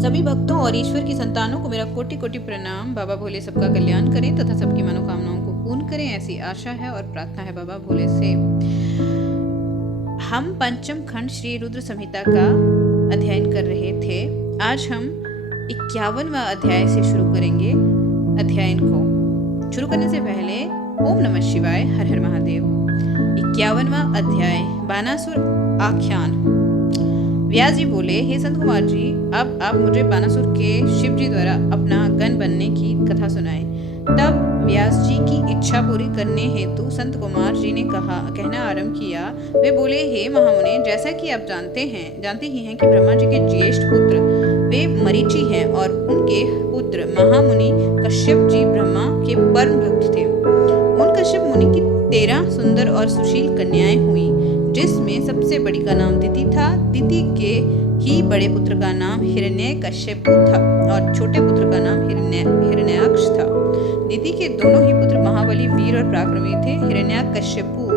सभी भक्तों और ईश्वर की संतानों को मेरा कोटि कोटि प्रणाम। बाबा भोले सबका कल्याण करें तथा सबकी मनोकामनाओं को पूर्ण करें, ऐसी आशा है और प्रार्थना है बाबा भोले से। हम पंचम खंड श्री रुद्र संहिता का अध्ययन कर रहे थे। आज हम 51वां अध्याय से शुरू करेंगे अध्ययन को। शुरू करने से पहले ओम नमः शिवाय, हर हर महादेव। 51वां अध्याय, बानासुर आख्यान। व्यास जी बोले, हे संत कुमार जी, अब आप मुझे बानासुर के शिव जी द्वारा अपना गण बनने की कथा सुनाएं। तब व्यास जी की इच्छा पूरी करने हेतु संत कुमार जी ने कहना आरंभ किया। वे बोले, हे महामुने, जैसा कि आप जानते ही हैं कि ब्रह्मा जी के ज्येष्ठ पुत्र वे मरीचि हैं और उनके पुत्र महामुनि कश्यप जी ब्रह्मा के परम भक्त थे। उन कश्यप मुनि की 13 सुंदर और सुशील कन्याएं हुई, जिसमें सबसे बड़ी का नाम दिति था। दिति के ही बड़े पुत्र का नाम हिरण्यकश्यपु था और छोटे पुत्र का नाम हिरण्याक्ष था। दिति के दोनों ही पुत्र महाबली, वीर और पराक्रमी थे। हिरण्याकश्यपु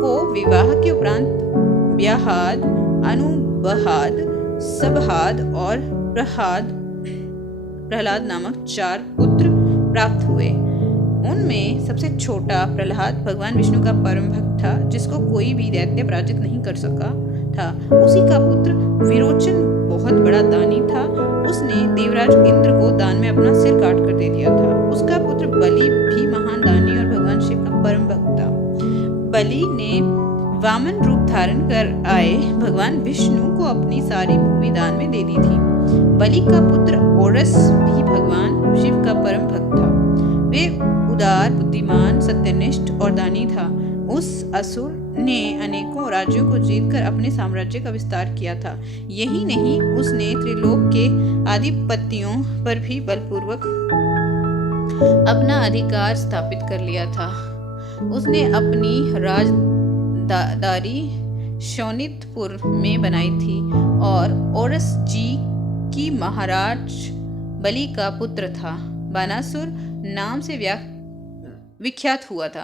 को विवाह के उपरांत व्याहाद, अनुबहाद, सबहाद और प्रहलाद नामक 4 पुत्र प्राप्त हुए। उनमें सबसे छोटा प्रहलाद भगवान विष्णु का परम भक्त था, जिसको कोई भी दैत्य पराजित नहीं कर सका था। उसी का पुत्र विरोचन बहुत बड़ा दानी था। उसने देवराज इंद्र को दान में अपना सिर काट कर दे दिया था। उसका पुत्र बलि भी महान दानी और भगवान शिव का परम भक्त था। बलि ने वामन रूप धारण कर आए भगवान विष्णु को अपनी सारी भूमि दान में दे दी थी। बलि का पुत्र ओरस भी भगवान शिव का परम भक्त था। वे उदार, बुद्धिमान, सत्यनिष्ठ और दानी था। उस असुर ने अनेकों राज्यों को जीतकर अपने साम्राज्य का विस्तार किया था। यही नहीं, उसने त्रिलोक के आधिपत्यों पर भी बलपूर्वक अपना अधिकार स्थापित कर लिया था। उसने अपनी राजदारी शोणितपुर में बनाई थी और ओरस जी की महाराज बलि का पुत्र था। बानासुर नाम से विख्यात हुआ था।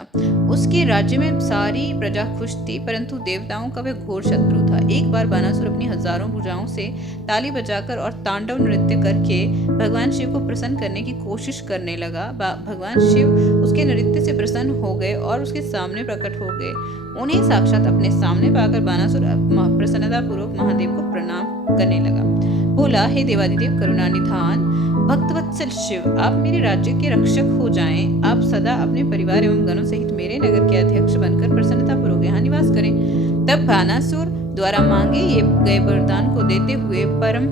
उसके राज्य में सारी प्रजा खुश थी, परंतु देवताओं का वह घोर शत्रु था। एक बार बानासुर अपनी हजारों भुजाओं से ताली बजाकर और तांडव नृत्य करके भगवान शिव को प्रसन्न करने की कोशिश करने लगा। भगवान शिव उसके नृत्य से प्रसन्न हो गए और उसके सामने प्रकट हो गए। उन्हें साक्षात अपने सामने पाकर बानासुर प्रसन्नता पूर्वक महादेव को प्रणाम करने लगा। बोला, हे देवादिदेव करुणा निधान भक्तवत्सल शिव, आप मेरे राज्य के रक्षक हो जाएं। आप सदा अपने परिवार एवं गणों सहित मेरे नगर के अध्यक्ष बनकर प्रसन्नता पूर्वक यहाँ निवास करें। तब बानासुर द्वारा मांगे गए वरदान को देते हुए परम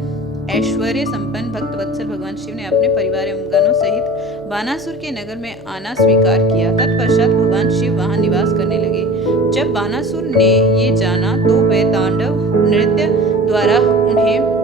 ऐश्वर्य संपन्न भक्तवत्सल भगवान शिव ने अपने परिवार एवं गणों सहित बानासुर के नगर में आना स्वीकार किया। तत्पश्चात भगवान शिव वहां निवास करने लगे। जब बानासुर ने ये जाना तो वह तांडव नृत्य द्वारा उन्हें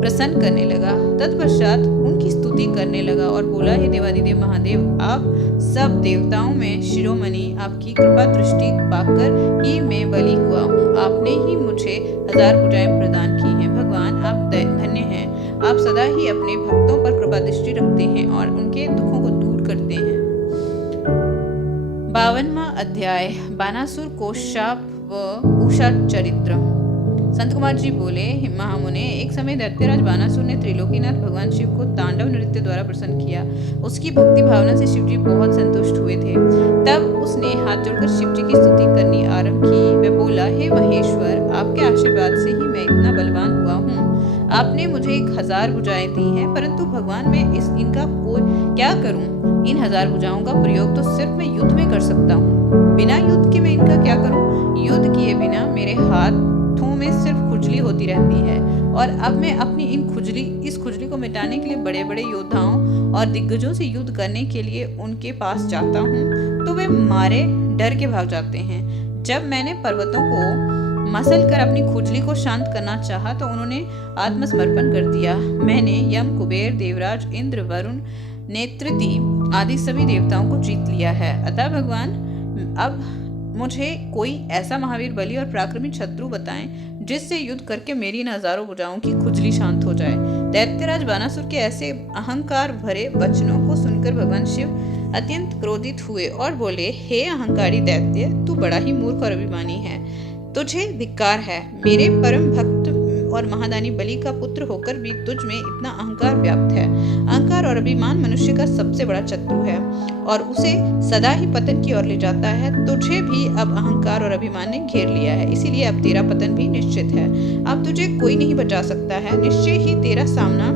प्रसन्न करने लगा। तत्पश्चात उनकी स्तुति करने लगा और बोला, हे देवादिदेव महादेव, आप सब देवताओं में शिरोमणि, आपकी कृपा दृष्टि पाकर ही मैं बलि हुआ हूँ। आपने ही मुझे 1000 भुजाएं प्रदान की हैं। भगवान, आप धन्य हैं। आप सदा ही अपने भक्तों पर कृपा दृष्टि रखते हैं और उनके दुखों को दूर करते हैं। 52वां अध्याय, बानासुर को शाप व उषा चरित्र। संत कुमार जी बोले, महामुने, एक समय दैत्यराज बानासुर ने त्रिलोकीनाथ भगवान शिव को तांडव नृत्य द्वारा प्रसन्न किया। उसकी भक्ति भावना से शिव जी बहुत संतुष्ट हुए थे। तब उसने हाथ जोड़कर शिव जी की स्तुति करनी आरंभ की। वह बोला, हे महेश्वर, आपके आशीर्वाद से ही मैं इतना बलवान हुआ हूँ। आपने मुझे 1000 भुजाएं दी हैं, परंतु भगवान मैं इनका क्या करूँ? इन 1000 भुजाओं का प्रयोग तो सिर्फ मैं युद्ध में कर सकता हूँ। बिना युद्ध के मैं इनका क्या करूँ? युद्ध किए बिना मेरे हाथों में सिर्फ खुजली होती रहती है और अब मैं अपनी इस खुजली को मिटाने के लिए बड़े बड़े योद्धाओं और दिग्गजों से युद्ध करने के लिए उनके पास जाता हूँ तो वे मारे डर के भाग जाते हैं। जब मैंने पर्वतों को मसल कर अपनी खुजली को शांत करना चाहा तो उन्होंने आत्मसमर्पण कर दिया। मैंने यम, कुबेर, देवराज, इंद्र, वरुण, नेत्रति आदि सभी देवताओं को जीत लिया है। अतः भगवान, अब मुझे कोई ऐसा महावीर, बलि और पराक्रमी शत्रु बताएं जिससे युद्ध करके मेरी इन 1000 भुजाओं की खुजली शांत हो जाए। दैत्यराज बानासुर के ऐसे अहंकार भरे वचनों को सुनकर भगवान शिव अत्यंत क्रोधित हुए और बोले, हे अहंकारी दैत्य, तू बड़ा ही मूर्ख और अभिमानी है। तुझे धिक्कार है। मेरे परम भक्त और महादानी बलि का पुत्र होकर भी तुझ में इतना अहंकार व्याप्त है। अहंकार और अभिमान मनुष्य का सबसे बड़ा शत्रु है और उसे सदा ही पतन की ओर ले जाता है। तुझे भी अब अहंकार और अभिमान ने घेर लिया है, इसीलिए अब तेरा पतन भी निश्चित है। अब तुझे कोई नहीं बचा सकता है। निश्चय ही तेरा सामना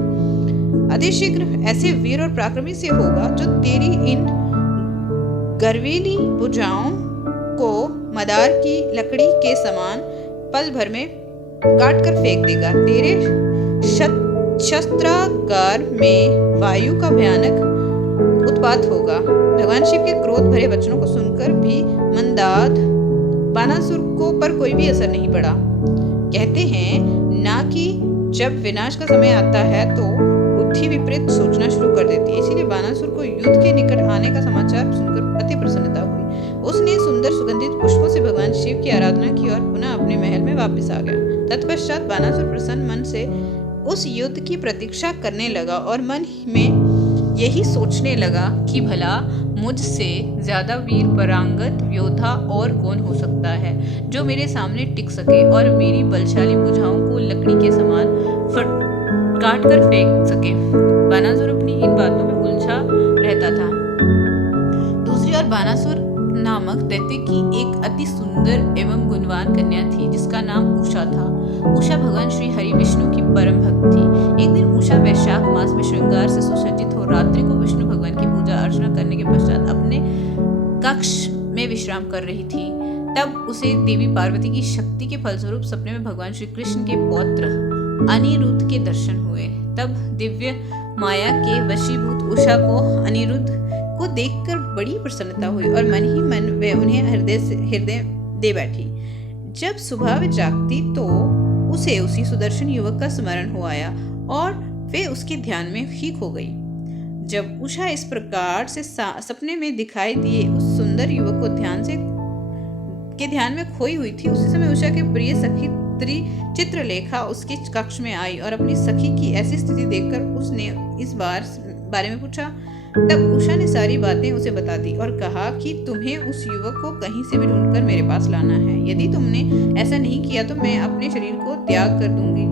अतिशीघ्र ऐसे वीर और पराक्रमी से होगा जो तेरी इन गर्वीली भुजाओं को मदार की लकड़ी के समान पल भर में काट कर फेंक देगा। तेरे शस्त्रागार में वायु का भयानक उत्पात होगा। भगवान शिव के क्रोध भरे वचनों को सुनकर भी मंदाद बानासुर को पर कोई भी असर नहीं पड़ा। कहते हैं ना कि जब विनाश का समय आता है तो बुद्धि विपरीत सोचना शुरू कर देती है। इसीलिए बानासुर को युद्ध के निकट आने का समाचार सुनकर अति प्रसन्नता हुई। उसने सुंदर सुगंधित पुष्पों से भगवान शिव की आराधना की और पुनः अपने महल में वापस आ गया। तत्पश्चात बानासुर प्रसन्न मन से उस युद्ध की प्रतीक्षा करने लगा और मन में यही सोचने लगा कि भला मुझसे ज्यादा वीर परांगत योद्धा और कौन हो सकता है जो मेरे सामने टिक सके और मेरी बलशाली भुजाओं को लकड़ी के समान काट कर फेंक सके। बानासुर अपनी इन बातों में उलझा रहता था। दूसरी ओर बानासुर नामक दैत्य की एक अति सुंदर एवं गुणवान कन्या थी जिसका नाम उषा था। उषा भगवान श्री हरि विष्णु की परम भक्त थी। एक दिन उषा वैशाख मास में श्रृंगार से सुसज्जित हो रात्रि को विष्णु भगवान की पूजा अर्चना करने के पश्चात अपने कक्ष में विश्राम कर रही थी। तब उसे देवी पार्वती की शक्ति के फलस्वरूप सपने में भगवान श्री कृष्ण के पौत्र अनिरुद्ध के दर्शन हुए। तब दिव्य माया के वशीभूत उषा को अनिरुद्ध को देखकर बड़ी प्रसन्नता हुई और मन ही मन वे उन्हें हृदय दे बैठी। जब सुबह वे जागती तो उसे उसी सुदर्शन युवक का स्मरण हो आया और वे उसके ध्यान में ही खो गई। जब उषा इस प्रकार से सपने में दिखाई दिए उस सुंदर युवक को ध्यान में खोई हुई थी, उसी समय उषा के प्रिय सखी चित्रलेखा उसके कक्ष में आई और अपनी सखी की ऐसी स्थिति देखकर उसने इस बारे में पूछा। तब उषा ने सारी बातें उसे बता दी और कहा कि तुम्हें उस युवक को कहीं से भी ढूंढकर मेरे पास लाना है। यदि तुमने ऐसा नहीं किया तो मैं अपने शरीर को त्याग कर दूंगी।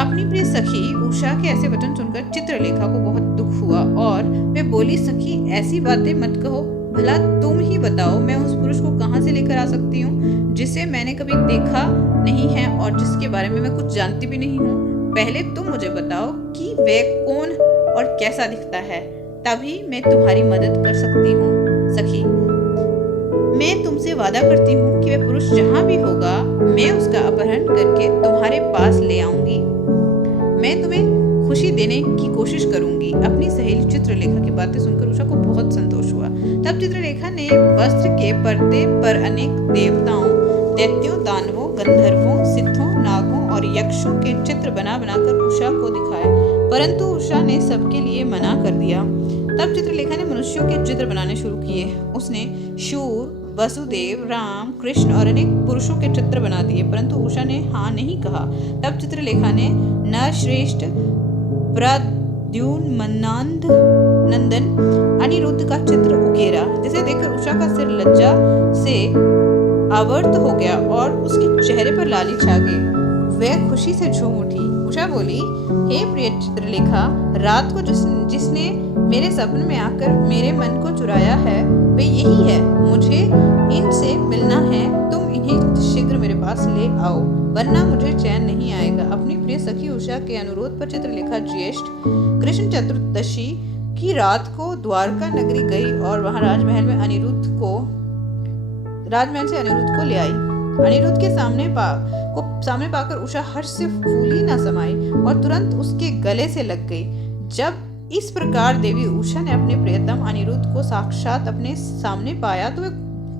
अपनी प्रिय सखी उषा के ऐसे वचन सुनकर चित्रलेखा को बहुत दुख हुआ और वे बोली, सखी ऐसी बातें मत कहो, भला तुम ही बताओ मैं उस पुरुष को कहाँ से लेकर आ सकती हूँ जिसे मैंने कभी देखा नहीं है और जिसके बारे में मैं कुछ जानती भी नहीं हूँ। पहले तुम मुझे बताओ कि वह कौन और कैसा दिखता है, तभी मैं तुम्हारी मदद कर सकती हूँ। सखी, मैं तुमसे वादा करती हूँ कि वह पुरुष जहाँ भी होगा मैं उसका अपहरण करके तुम्हारे पास ले आऊंगी। मैं तुम्हें खुशी देने की कोशिश करूंगी। अपनी सहेली चित्रलेखा की बातें सुनकर उषा को बहुत संतोष हुआ। तब चित्रलेखा ने वस्त्र के पर्दे पर अनेक देवताओं, दैत्यों, दानवों, गंधर्वों, सिद्धों, नागों और यक्षों के चित्र बना बनाकर उषा को दिखाए, परंतु उषा ने सबके लिए मना कर दिया। तब चित्रलेखा ने मनुष्यों के चित्र बनाने शुरू किए। उसने शूर, वसुदेव, राम, कृष्ण और अनेक पुरुषों के चित्र बना दिए, परंतु उषा ने हाँ नहीं कहा। तब चित्रलेखा ने नरश्रेष्ठ, प्रद्युम्नानंद नंदन अनिरुद्ध का चित्र उकेरा, जिसे देखकर उषा का सिर लज्जा से आवर्त हो गया और उसके चेहरे पर लाली छा गई। वह खुशी से झूम उठी। उषा बोली, हे प्रिय चित्रलेखा, रात को जिसने मेरे सपने में आकर मेरे मन को चुराया है वे यही है। मुझे इनसे मिलना है। तुम इन्हें शीघ्र मेरे पास ले आओ, वरना मुझे चैन नहीं आएगा। अपनी प्रिय सखी उषा के अनुरोध पर चित्रलेखा ज्येष्ठ कृष्ण चतुर्दशी की रात को द्वारका नगरी गई और वहां राजमहल से अनिरुद्ध को ले आई। अनिरुद्ध के सामने पाकर उषा हर्ष से फूली न समाई और तुरंत उसके गले से लग गई। जब इस प्रकार देवी उषा ने अपने प्रियतम अनिरुद्ध को साक्षात अपने सामने पाया तो वह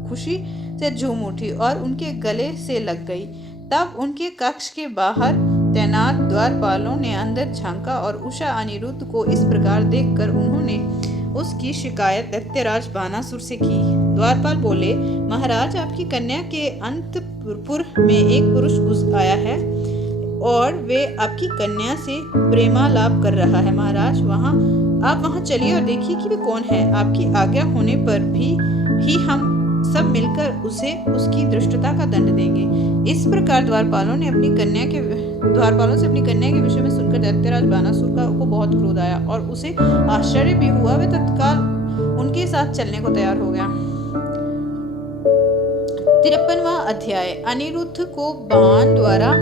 खुशी से झूम उठी और उनके गले से लग गई। तब उनके कक्ष के बाहर तैनात द्वारपालों ने अंदर झांका और उषा अनिरुद्ध को इस प्रकार देखकर उन्होंने उसकी शिकायत दैत्यराज बानासुर से की। द्वारपाल बोले, महाराज, आपकी कन्या के अंतपुर में एक पुरुष घुस आया है और वे आपकी कन्या से प्रेमालाप कर रहा है। महाराज, आप वहां चलिए और देखिए कि वे कौन है। आपकी आज्ञा होने पर ही हम सब मिलकर उसे उसकी दुष्टता का दंड देंगे। इस प्रकार द्वारपालों से अपनी कन्या के विषय में सुनकर दैत्यराज बानासुर को बहुत क्रोध आया और उसे आश्चर्य भी हुआ। वह तत्काल उनके साथ चलने को तैयार हो गया। 53वां अध्याय। अनिरुद्ध को बाण द्वारा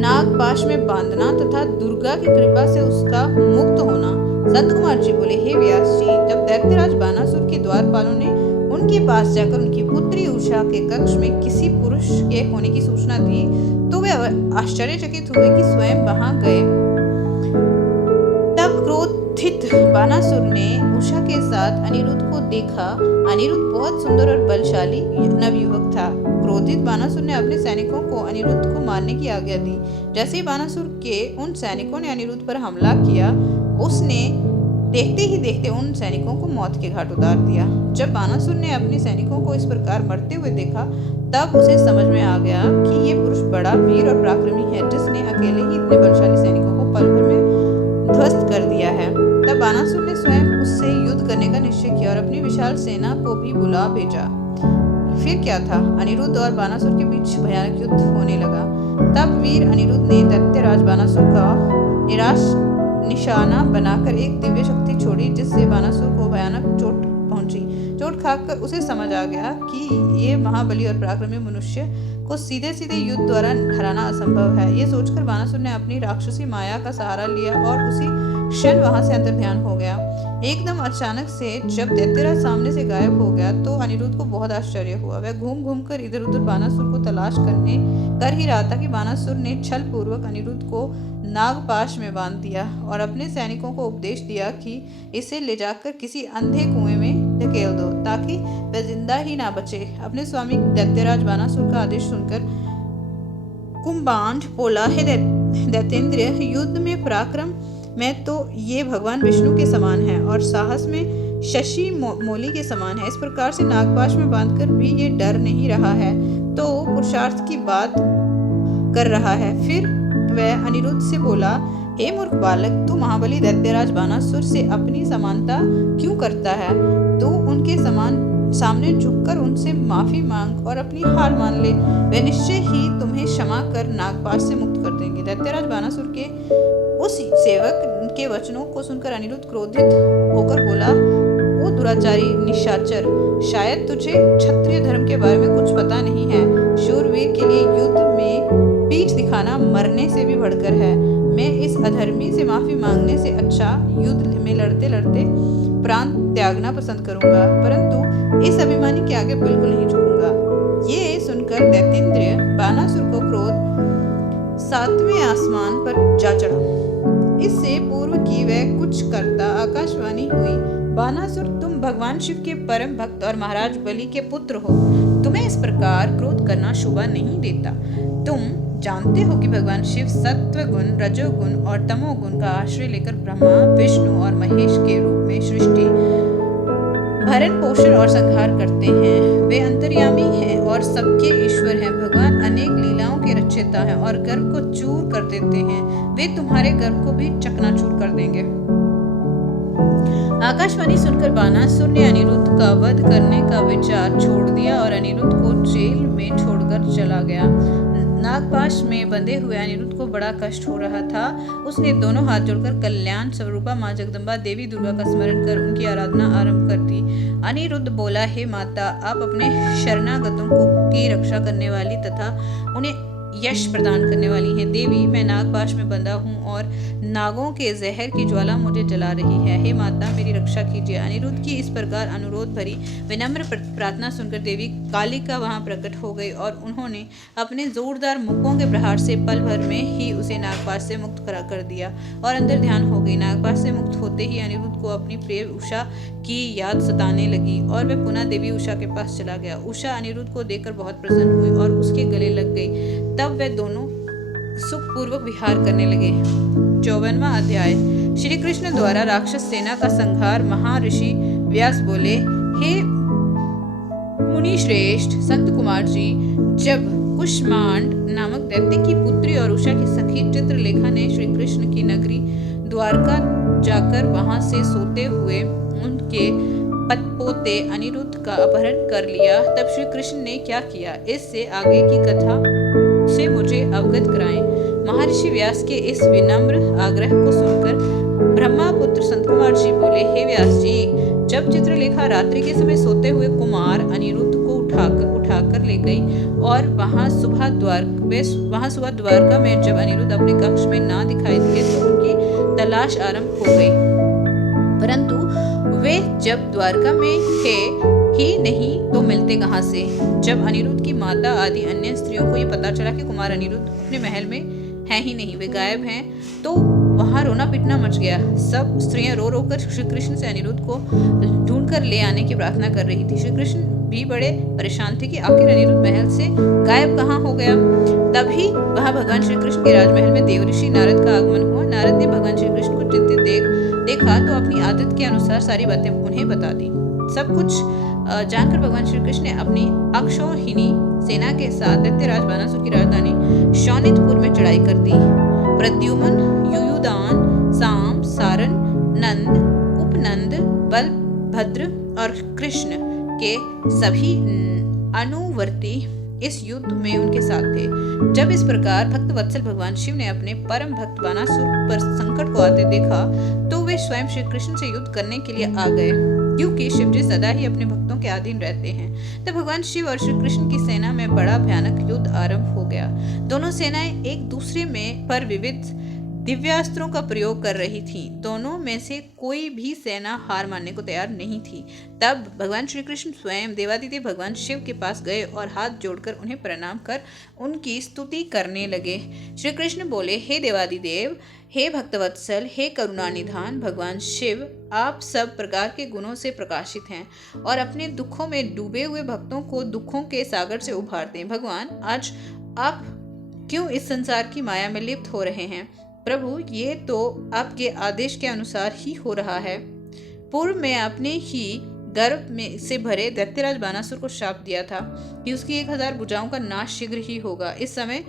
नागपाश में बांधना तथा दुर्गा की कृपा से उसका मुक्त होना। संत कुमार जी बोले, हे व्यास जी, जब दैत्यराज बानासुर के द्वारपालों ने उनके पास जाकर उनकी पुत्री उषा के कक्ष में किसी पुरुष के होने की सूचना दी तो वे आश्चर्यचकित हुए कि स्वयं वहां गए। तब क्रोधित बानासुर ने उषा के साथ अनिरुद्ध को देखा। अनिरुद्ध बहुत सुंदर और बलशाली नवयुवक था। क्रोधित बानासुर ने अपने सैनिकों को अनिरुद्ध को मारने की आज्ञा दी। जैसे ही बानासुर के उन सैनिकों ने अनिरुद्ध पर हमला किया, उसने देखते ही देखते उन सैनिकों को मौत के घाट उतार दिया। जब बानासुर ने अपने सैनिकों को इस प्रकार मरते हुए देखा, तब उसे समझ में आ गया कि ये पुरुष बड़ा वीर और पराक्रमी है, जिसने अकेले ही इतने बलशाली सैनिकों को पल भर में ध्वस्त कर दिया है। तब बानासुर ने स्वयं उससे युद्ध करने का निश्चय किया और अपनी विशाल सेना को भी बुला भेजा। फिर क्या था, अनिरुद्ध और बानासुर के बीच भयानक युद्ध होने लगा। तब वीर अनिरुद्ध ने दैत्यराज बानासुर का निशाना बनाकर एक दिव्य शक्ति छोड़ी, जिससे बानासुर को भयानक चोट पहुंची। चोट खाकर उसे समझ आ गया कि ये महाबली और पराक्रमी मनुष्य को सीधे सीधे युद्ध द्वारा हराना असंभव है। ये सोचकर बानासुर ने अपनी राक्षसी माया का सहारा लिया और उसी क्षण वहां से अंतर्ध्यान हो गया। एकदम अचानक से जब दैत्यराज सामने से गायब हो गया तो अनिरुद्ध को बहुत आश्चर्य हुआ। वह घूम घूम कर इधर उधर बानासुर को तलाश कर ही रहा था कि बानासुर ने छल पूर्वक अनिरुद्ध को नागपाश में बांध दिया और अपने सैनिकों को उपदेश दिया कि इसे ले जाकर किसी अंधे कुएं में धकेल दो, ताकि वह जिंदा ही ना बचे। अपने स्वामी दैत्यराज बानासुर का आदेश सुनकर कुंभांड बोला, हे दैतेंद्र, युद्ध में पराक्रम में तो ये भगवान विष्णु के समान है और साहस में शशि मौली के समान है। इस प्रकार से नागपाश में बांधकर भी ये डर नहीं रहा है तो पुरुषार्थ की बात कर रहा है। फिर वह अनिरुद्ध से बोला, हे मूर्ख बालक, तू महाबली दैत्यराज बानासुर से अपनी समानता क्यों करता है? तू उनके सामने झुककर उनसे माफी मांग और अपनी हार मान ले। वे निश्चय ही तुम्हें क्षमा कर नागपाश से मुक्त कर देंगे। दैत्यराज बानासुर के उस सेवक के वचनों को सुनकर अनिरुद्ध क्रोधित होकर बोला, ओ दुराचारी निशाचर, शायद तुझे क्षत्रिय धर्म के बारे में कुछ पता नहीं है। शूरवीर के लिए युद्ध में पीठ दिखाना मरने से भी बढ़कर है। मैं इस अधर्मी से माफी मांगने से अच्छा युद्ध में लड़ते लड़ते प्राण त्यागना पसंद करूंगा, परंतु इस अभिमानी के आगे बिल्कुल नहीं झुकूंगा। ये सुनकर दैत्येंद्र बानासुर को क्रोध 7वें आसमान पर जा चढ़ा। इससे पूर्व की वह कुछ करता आकाशवाणी हुई, बानासुर, तुम भगवान शिव के परम भक्त और महाराज बलि के पुत्र हो। तुम्हें इस प्रकार क्रोध करना शोभा नहीं देता। तुम जानते हो कि भगवान शिव सत्व गुण, रजोगुण और तमोगुण का आश्रय लेकर ब्रह्मा, विष्णु और महेश के रूप में सृष्टि, भरण पोषण और संहार करते हैं। वे अंतर्यामी हैं और सबके ईश्वर हैं। भगवान अनेक लीलाओं के रचयिता हैं और गर्भ को चूर कर देते हैं। वे तुम्हारे गर्भ को भी चकनाचूर कर देंगे। आकाशवाणी सुनकर बानासुर ने अनिरुद्ध का वध करने का विचार छोड़ दिया और अनिरुद्ध को जेल में छोड़कर चला गया। नागपाश में बंधे हुए अनिरुद्ध को बड़ा कष्ट हो रहा था। उसने दोनों हाथ जोड़कर कल्याण स्वरूपा माँ जगदम्बा देवी दुर्गा का स्मरण कर उनकी आराधना आरंभ कर दी। अनिरुद्ध बोला, हे माता, आप अपने शरणागतों की रक्षा करने वाली तथा उन्हें यश प्रदान करने वाली हैं। देवी, मैं नागपाश में बंधा हूँ और नागों के जहर की ज्वाला मुझे जला रही है। हे माता, मेरी रक्षा कीजिए। अनिरुद्ध की इस प्रकार अनुरोध भरी विनम्र प्रार्थना सुनकर देवी कालिका वहां प्रकट हो गई और उन्होंने अपने जोरदार मुक्कों के प्रहार से पल भर में ही उसे नागपाश से मुक्त कर दिया और अंदर ध्यान हो गई। नागपाश से मुक्त होते ही अनिरुद्ध को अपनी प्रिय उषा की याद सताने लगी और वह पुनः देवी उषा के पास चला गया। उषा अनिरुद्ध को देखकर बहुत प्रसन्न हुई और उसके गले लग गई। तब वे दोनों सुखपूर्वक विहार करने लगे। 54वां अध्याय। श्री कृष्ण द्वारा राक्षस सेना का संहार। महर्षि व्यास बोले, हे मुनि श्रेष्ठ संत कुमार जी, जब कुष्मांड नामक दैत्य की पुत्री और उषा की सखी चित्रलेखा ने श्री कृष्ण की नगरी द्वारका जाकर वहां से सोते हुए उनके पोते अनिरुद्ध का अपहरण कर लिया, तब श्री कृष्ण ने क्या किया, इससे आगे की कथा से मुझे अवगत कराएं। महर्षि व्यास के इस विनम्र आग्रह को सुनकर ब्रह्मापुत्र संत कुमार जी बोले, हे व्यास जी, जब चित्रलेखा रात्रि के समय सोते हुए कुमार अनिरुद्ध को उठाकर ले गई और वहां सुबह द्वारका में जब अनिरुद्ध अपने कक्ष में ना दिखाई दिए तो उनकी तलाश आरंभ हो गई, परंतु वे जब द्वारका में थे ही नहीं तो मिलते कहां से। जब अनिरुद्ध की माता आदि अन्य स्त्रियों को ये पता चला कि कुमार अनिरुद्ध अपने महल में है ही नहीं, वे गायब हैं, तो वहां रोना पिटना मच गया। सब स्त्रियां रो रो कर श्री कृष्ण से अनिरुद्ध को ढूंढकर ले आने की प्रार्थना कर रही थी। श्री कृष्ण भी बड़े परेशान थे कि आखिर अनिरुद्ध महल से गायब कहाँ हो गया। तभी वहां भगवान श्री कृष्ण के राजमहल में देवऋषि नारद का आगमन हुआ। नारद ने भगवान श्री कृष्ण को चिंतित देखा तो अपनी आदत के अनुसार सारी बातें उन्हें बता दी। सब कुछ जानकर भगवान श्री कृष्ण ने अपनी अक्षौहिणी सेना के साथ दैत्यराज बानासुर की राजधानी शौनितपुर में चढ़ाई कर दी। प्रद्युम्न, युयुदान, साम, सारन, नंद, उपनंद, बलभद्र और कृष्ण के सभी अनुवर्ती इस युद्ध में उनके साथ थे। जब इस प्रकार भक्त वत्सल भगवान शिव ने अपने परम भक्त बानासुर पर संकट को आते देखा तो वे स्वयं श्री कृष्ण से युद्ध करने के लिए आ गए, क्योंकि शिव जी सदा ही अपने भक्तों के अधीन रहते हैं। तब भगवान शिव और श्री कृष्ण की सेना में बड़ा भयानक युद्ध आरंभ हो गया। दोनों सेनाएं एक दूसरे में पर विविध दिव्यास्त्रों का प्रयोग कर रही थीं। दोनों में से कोई भी सेना हार मानने को तैयार नहीं थी। तब भगवान श्री कृष्ण स्वयं देवादिदेव भगवान शिव के पास गए और हाथ जोड़कर उन्हें प्रणाम कर उनकी स्तुति करने लगे। श्री कृष्ण बोले, हे देवादिदेव, हे भक्तवत्सल, हे करुणानिधान भगवान शिव, आप सब प्रकार के गुणों से प्रकाशित हैं और अपने दुखों में डूबे हुए भक्तों को दुखों के सागर से उभारते हैं। भगवान, आज आप क्यों इस संसार की माया में लिप्त हो रहे हैं? प्रभु, ये तो आपके आदेश के अनुसार ही हो रहा है। पूर्व में आपने ही गर्भ में से भरे दैत्यराज बानासुर को श्राप दिया था कि उसकी 1000 भुजाओं का नाश शीघ्र ही होगा। इस समय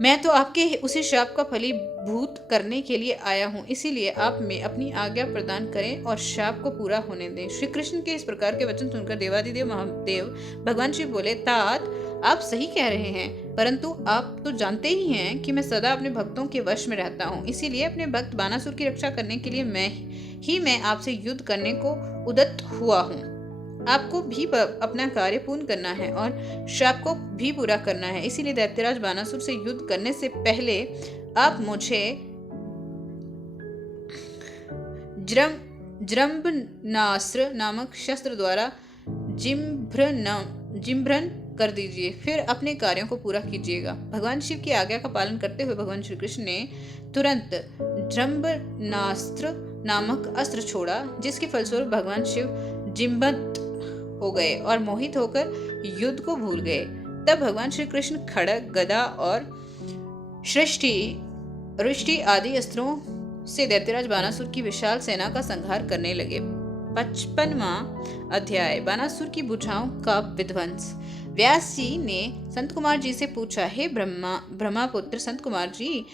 मैं तो आपके उसी श्राप का फलीभूत करने के लिए आया हूँ, इसीलिए आप में अपनी आज्ञा प्रदान करें और श्राप को पूरा होने दें। श्री कृष्ण के इस प्रकार के वचन सुनकर देवादिदेव महादेव भगवान शिव बोले, तात, आप सही कह रहे हैं, परंतु आप तो जानते ही हैं कि मैं सदा अपने भक्तों के वश में रहता हूँ, इसीलिए अपने भक्त बानासुर की रक्षा करने के लिए मैं आपसे युद्ध करने को उद्यत हुआ हूँ। आपको भी अपना कार्य पूर्ण करना है और श्राप को भी पूरा करना है, इसीलिए दैत्यराज बानासुर से युद्ध करने से पहले आप मुझे जृंभनास्त्र नामक शस्त्र द्वारा जिम्भ्रन कर दीजिए, फिर अपने कार्यों को पूरा कीजिएगा। भगवान शिव की आज्ञा का पालन करते हुए भगवान श्री कृष्ण ने तुरंत जृंभनास्त्र नामक अस्त्र छोड़ा, जिसके फलस्वरूप भगवान शिव जिम्बत हो गए और मोहित होकर युद्ध को भूल गए। तब भगवान श्री कृष्ण खड्ग, गदा और सृष्टि आदि अस्त्रों से दैत्यराज बानासुर की विशाल सेना का संहार करने लगे। 55वां अध्याय, बानासुर की भुजाओं का विध्वंस। व्यास जी ने संत कुमार जी से पूछा, हे ब्रह्मापुत्र संत कुमार जी,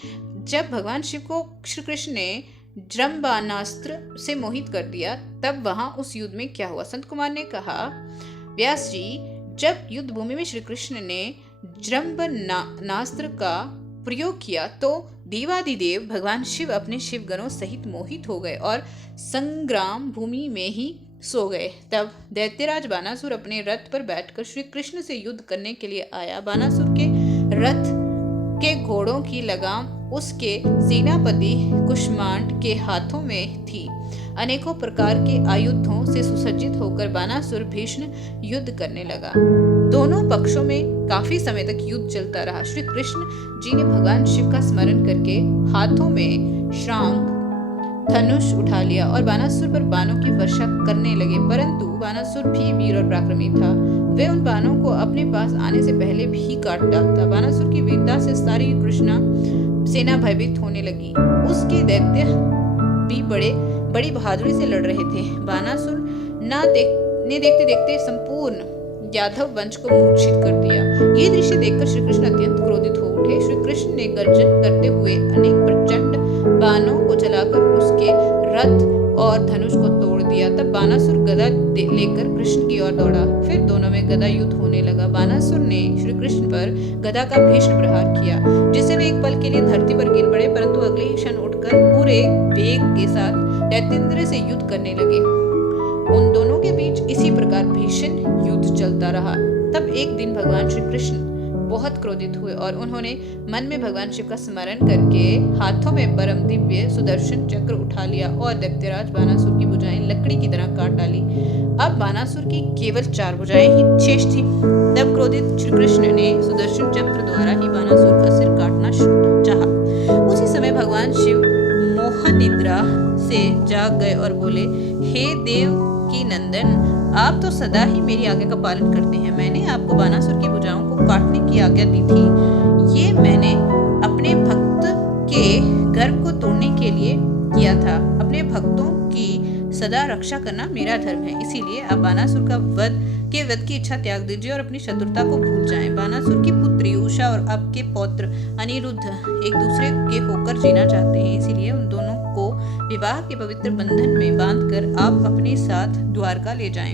जब भगवान शिव को श्री कृष्ण ने जृंभनास्त्र से मोहित कर दिया तब वहां उस युद्ध में क्या हुआ? संत कुमार ने कहा, व्यास जी, जब युद्ध भूमि में श्री कृष्ण ने जृंभनास्त्र का प्रयोग किया तो देवादिदेव भगवान शिव अपने शिवगणों सहित मोहित हो गए और संग्राम भूमि में ही सो गए। तब दैत्यराज बानासुर अपने रथ पर बैठकर श्री कृष्ण से युद्ध करने के लिए आया। बानासुर के रथ के घोड़ों की लगाम उसके सेनापति कुष्मांड के हाथों में थी। अनेकों प्रकार के आयुधों से सुसज्जित होकर बानासुर भीषण युद्ध करने लगा। दोनों पक्षों में काफी समय तक युद्ध चलता रहा। श्री कृष्ण जी ने भगवान शिव का स्मरण करके हाथों में शंख धनुष उठा लिया और बानासुर पर बाणों की वर्षा करने लगे, परंतु बानासुर भी वीर और पराक्रमी था। वे उन बाणों को अपने पास आने से पहले भी काट डालता। बानासुर की वीरता से सारी कृष्णा सेना भयभीत होने लगी। उसके दैत्य भी बड़ी बहादुरी से लड़ रहे थे। बानासुर ने देखते देखते संपूर्ण यादव वंश को मूर्छित कर दिया। ये दृश्य देखकर श्री कृष्ण अत्यंत क्रोधित हो उठे। श्री कृष्ण ने गर्जन करते हुए अनेक प्रचंड बाणों को चलाकर उसके रथ और धनुष को तोड़ दिया। तब बानासुर गदा लेकर कृष्ण की ओर दौड़ा। फिर दोनों में गदा युद्ध होने लगा। बानासुर ने श्री कृष्ण पर गदा का भीषण प्रहार किया, जिससे वे एक पल के लिए धरती पर गिर पड़े, परंतु अगले ही क्षण उठकर पूरे वेग के साथ दैत्येंद्र से युद्ध करने लगे। उन दोनों के बीच इसी प्रकार भीषण युद्ध चलता रहा। तब एक दिन भगवान श्री कृष्ण बहुत क्रोधित हुए और उन्होंने मन में भगवान शिव का स्मरण करके हाथों में परम दिव्य सुदर्शन चक्र उठा लिया और दैत्यराज बानासुर की भुजाएं लकड़ी की तरह काट डाली। अब बानासुर की केवल 4 भुजाएं ही शेष थी। तब क्रोधित श्री कृष्ण ने सुदर्शन चक्र द्वारा ही बानासुर का सिर काटना चाहा। उसी समय भगवान शिव मोह निद्रा से जाग गए और बोले, हे देव की नंदन, आप तो सदा ही मेरी आज्ञा का पालन करते हैं। मैंने आपको बानासुर की भुजाओं को काटने की आज्ञा दी थी। ये मैंने अपने भक्त के गर्भ को तोड़ने के लिए किया था। अपने भक्तों की सदा रक्षा करना मेरा धर्म है। इसीलिए आप बानासुर का वध की इच्छा त्याग दीजिए और अपनी शत्रुता को भूल जाएं। बानासुर की पुत्री उषा और आपके पौत्र अनिरुद्ध एक दूसरे के होकर जीना चाहते हैं। इसीलिए उन दोनों को विवाह के पवित्र बंधन में बांधकर आप अपने साथ द्वारका ले जाएं।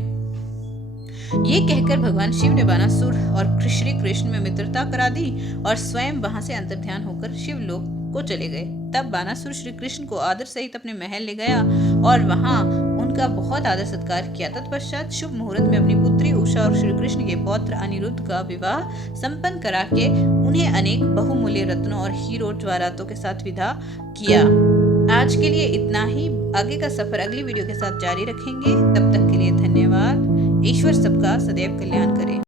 ये कहकर भगवान शिव ने बानासुर और श्री कृष्ण में मित्रता करा दी और स्वयं वहां से अंतर्ध्यान होकर शिवलोक को चले गए। तब बानासुर श्री कृष्ण को आदर सहित अपने महल ले गया और वहां उनका बहुत आदर सत्कार किया। तत्पश्चात शुभ मुहूर्त में अपनी पुत्री उषा और श्री कृष्ण के पौत्र अनिरुद्ध का विवाह संपन्न करा के उन्हें अनेक बहुमूल्य रत्नों और हीरो ज्वारातों के साथ विदा किया। आज के लिए इतना ही। आगे का सफर अगली वीडियो के साथ जारी रखेंगे। तब तक के लिए धन्यवाद। ईश्वर सबका सदैव कल्याण करे।